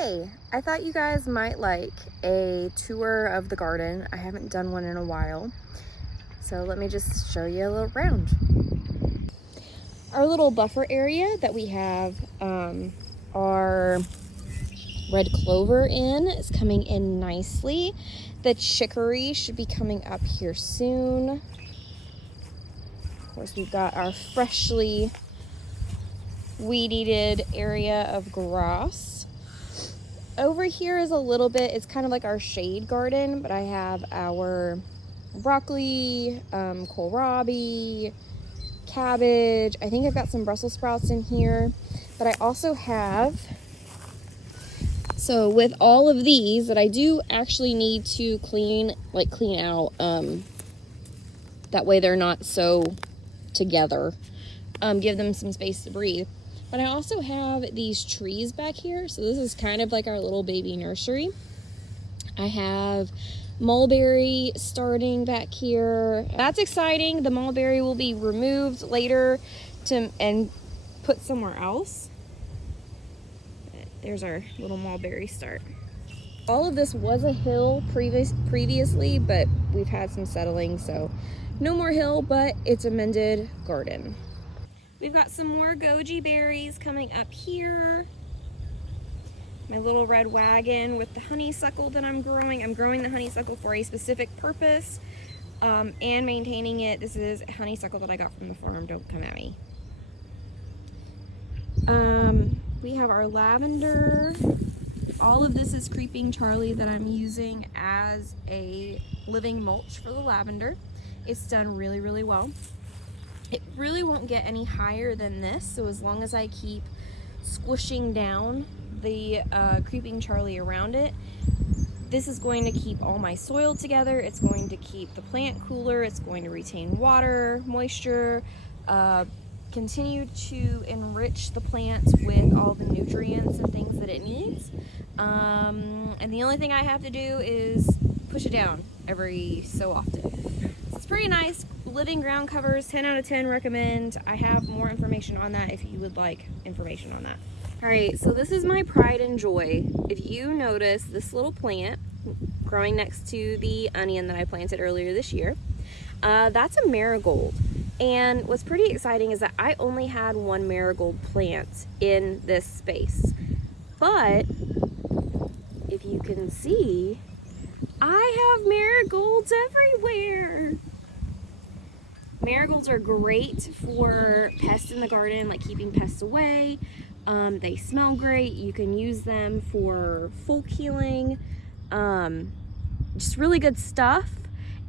Hey, I thought you guys might like a tour of the garden. I haven't done one in a while, so let me just show you a little round. Our little buffer area that we have our red clover in is coming in nicely. The chicory should be coming up here soon. Of course, we've got our freshly weed-eated area of grass. Over here is a little bit, it's kind of like our shade garden, but I have our broccoli, kohlrabi, cabbage. I think I've got some Brussels sprouts in here, but I also have, so with all of these that I do actually need to clean out, that way they're not so together, give them some space to breathe. But I also have these trees back here. So this is kind of like our little baby nursery. I have mulberry starting back here. That's exciting. The mulberry will be removed later and put somewhere else. There's our little mulberry start. All of this was a hill previously, but we've had some settling, so no more hill, but it's a mended garden. We've got some more goji berries coming up here. My little red wagon with the honeysuckle that I'm growing. I'm growing the honeysuckle for a specific purpose and maintaining it. This is a honeysuckle that I got from the farm. Don't come at me. We have our lavender. All of this is Creeping Charlie that I'm using as a living mulch for the lavender. It's done really, really well. It really won't get any higher than this, so as long as I keep squishing down the Creeping Charlie around it, this is going to keep all my soil together. It's going to keep the plant cooler. It's going to retain water, moisture, continue to enrich the plants with all the nutrients and things that it needs. And the only thing I have to do is push it down every so often. It's pretty nice. Living ground covers, 10 out of 10 recommend. I have more information on that if you would like information on that. All right, so this is my pride and joy. If you notice this little plant growing next to the onion that I planted earlier this year, that's a marigold. And what's pretty exciting is that I only had one marigold plant in this space. But if you can see, I have marigolds everywhere. Marigolds are great for pests in the garden, like keeping pests away. They smell great. You can use them for folk healing. Just really good stuff.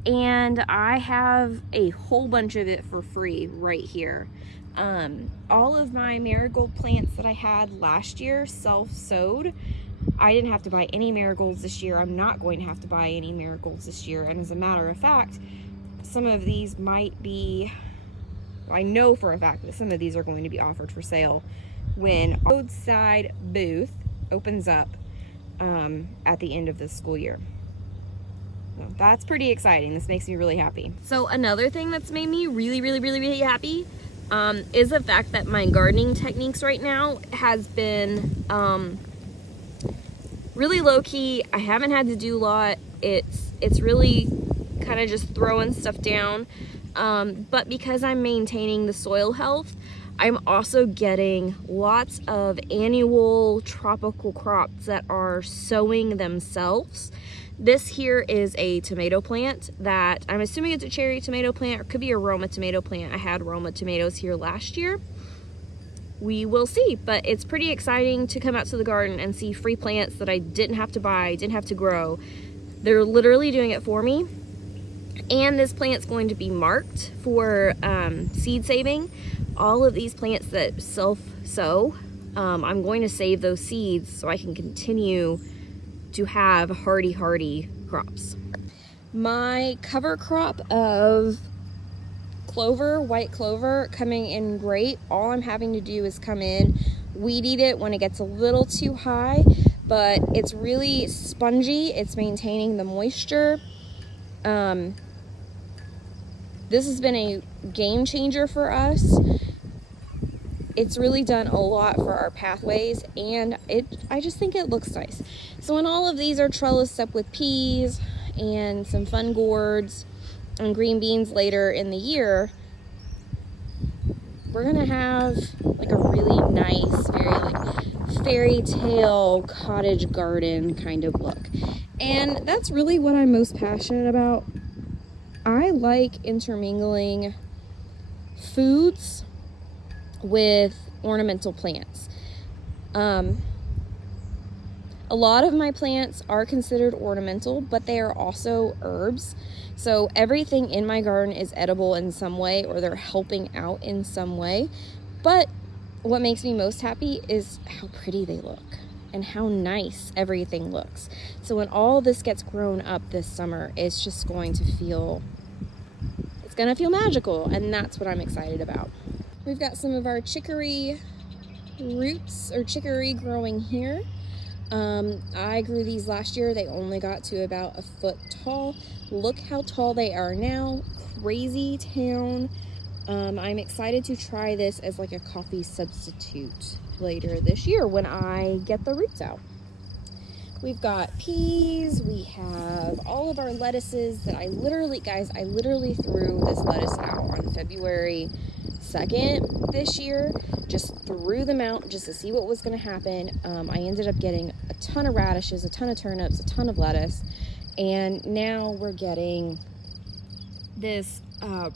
And I have a whole bunch of it for free right here. All of my marigold plants that I had last year self-sowed. I didn't have to buy any marigolds this year. I'm not going to have to buy any marigolds this year. And as a matter of fact, some of these might be, I know for a fact that some of these are going to be offered for sale when our roadside booth opens up at the end of this school year. So that's pretty exciting. This makes me really happy. So another thing that's made me really happy is the fact that my gardening techniques right now has been really low-key. I haven't had to do a lot. It's really kind of just throwing stuff down, but because I'm maintaining the soil health, I'm also getting lots of annual tropical crops that are sowing themselves. This here is a tomato plant that I'm assuming it's a cherry tomato plant, or could be a Roma tomato plant. I had Roma tomatoes here last year. We will see, but it's pretty exciting to come out to the garden and see free plants that I didn't have to buy, didn't have to grow. They're literally doing it for me. And this plant's going to be marked for seed saving. All of these plants that self-sow, I'm going to save those seeds so I can continue to have hardy crops. My cover crop of clover, white clover, coming in great. All I'm having to do is come in, weed eat it when it gets a little too high, but it's really spongy. It's maintaining the moisture. This has been a game changer for us. it's really done a lot for our pathways, and I just think it looks nice. So when all of these are trellised up with peas and some fun gourds and green beans later in the year, we're gonna have like a really nice, very like fairy tale cottage garden kind of look. And that's really what I'm most passionate about. I like intermingling foods with ornamental plants. A lot of my plants are considered ornamental, but they are also herbs. So everything in my garden is edible in some way, or they're helping out in some way. But what makes me most happy is how pretty they look and how nice everything looks. So when all this gets grown up this summer, it's just going to feel, it's gonna feel magical, and that's what I'm excited about. We've got some of our chicory roots or chicory growing here. I grew these last year. They only got to about a foot tall. Look how tall they are now. Crazy town. I'm excited to try this as like a coffee substitute later this year when I get the roots out. We've got peas. We have all of our lettuces that I literally threw this lettuce out on February 2nd this year. Just threw them out just to see what was going to happen. I ended up getting a ton of radishes, a ton of turnips, a ton of lettuce, and now we're getting this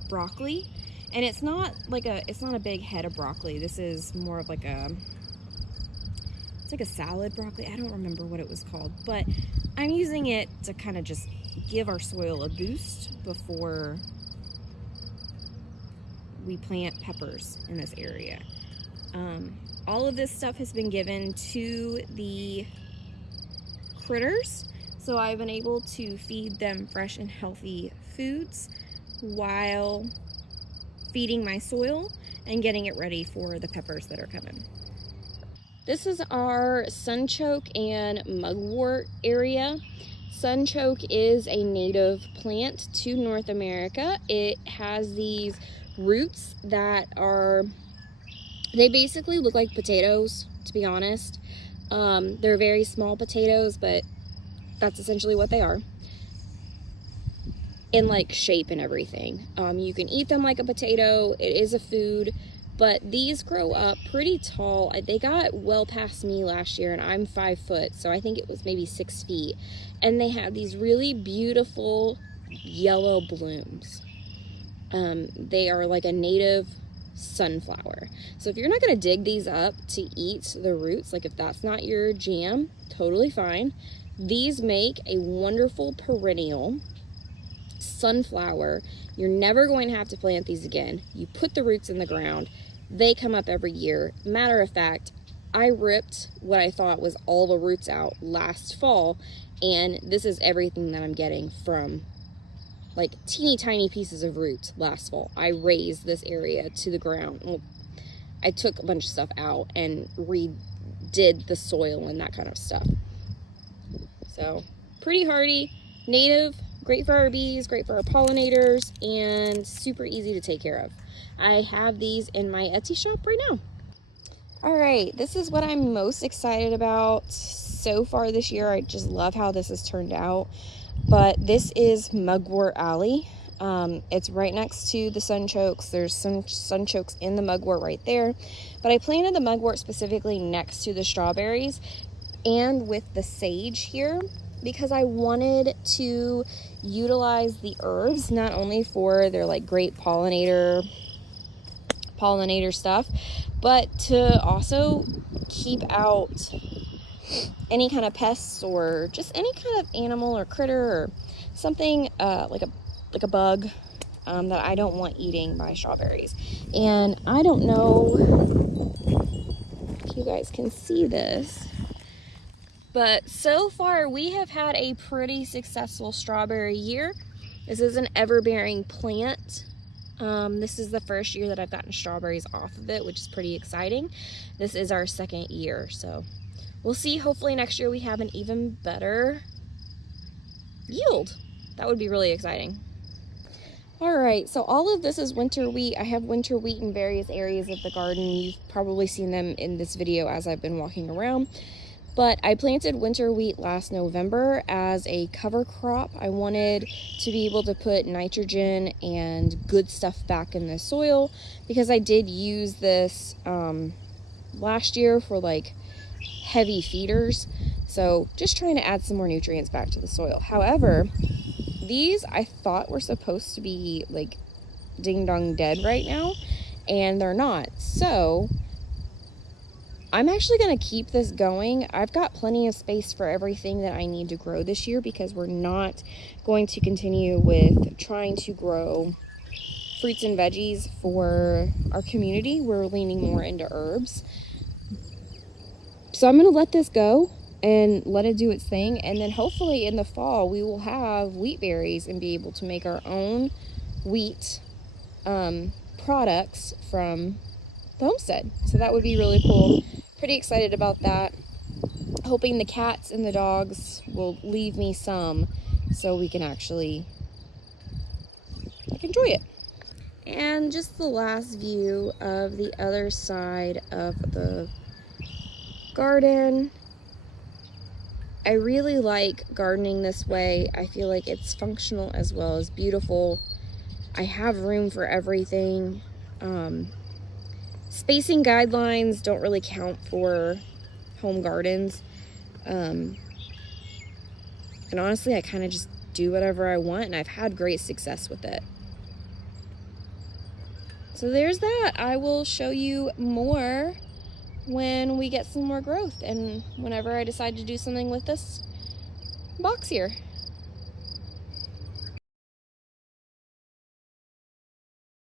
broccoli. And it's not a big head of broccoli. This is more of like it's like a salad broccoli. I don't remember what it was called, but I'm using it to kind of just give our soil a boost before we plant peppers in this area. All of this stuff has been given to the critters, so I've been able to feed them fresh and healthy foods while feeding my soil and getting it ready for the peppers that are coming. This is our sunchoke and mugwort area. Sunchoke is a native plant to North America. It has these roots that they basically look like potatoes, to be honest. They're very small potatoes, but that's essentially what they are. In like shape and everything. You can eat them like a potato. It is a food, but these grow up pretty tall. They got well past me last year, and I'm 5 foot, so I think it was maybe 6 feet. And they have these really beautiful yellow blooms. They are like a native sunflower. So if you're not gonna dig these up to eat the roots, like if that's not your jam, totally fine. These make a wonderful perennial sunflower. You're never going to have to plant these again. You put the roots in the ground, they come up every year. Matter of fact, I ripped what I thought was all the roots out last fall, and this is everything that I'm getting from like teeny tiny pieces of roots last fall. I raised this area to the ground. Well, I took a bunch of stuff out and redid the soil and that kind of stuff. So pretty hardy, native, great for our bees, great for our pollinators, and super easy to take care of. I have these in my Etsy shop right now. All right, this is what I'm most excited about so far this year. I just love how this has turned out. But this is Mugwort Alley. It's right next to the sunchokes. There's some sunchokes in the mugwort right there. But I planted the mugwort specifically next to the strawberries and with the sage here because I wanted to utilize the herbs not only for their like great pollinator stuff, but to also keep out any kind of pests or just any kind of animal or critter or something like a bug that I don't want eating my strawberries. And I don't know if you guys can see this, but so far we have had a pretty successful strawberry year. This is an ever-bearing plant. This is the first year that I've gotten strawberries off of it, which is pretty exciting. This is our second year, so we'll see. Hopefully next year we have an even better yield. That would be really exciting. All right, so all of this is winter wheat. I have winter wheat in various areas of the garden. You've probably seen them in this video as I've been walking around. But I planted winter wheat last November as a cover crop. I wanted to be able to put nitrogen and good stuff back in the soil because I did use this last year for like heavy feeders. So just trying to add some more nutrients back to the soil. However, these I thought were supposed to be like ding dong dead right now, and they're not. So I'm actually going to keep this going. I've got plenty of space for everything that I need to grow this year because we're not going to continue with trying to grow fruits and veggies for our community. We're leaning more into herbs. So I'm going to let this go and let it do its thing. And then hopefully in the fall we will have wheat berries and be able to make our own wheat products from the homestead. So that would be really cool. Pretty excited about that. Hoping the cats and the dogs will leave me some so we can actually enjoy it. And just the last view of the other side of the garden. I really like gardening this way. I feel like it's functional as well as beautiful. I have room for everything. Spacing guidelines don't really count for home gardens. And honestly, I kind of just do whatever I want, and I've had great success with it. So there's that. I will show you more when we get some more growth and whenever I decide to do something with this box here.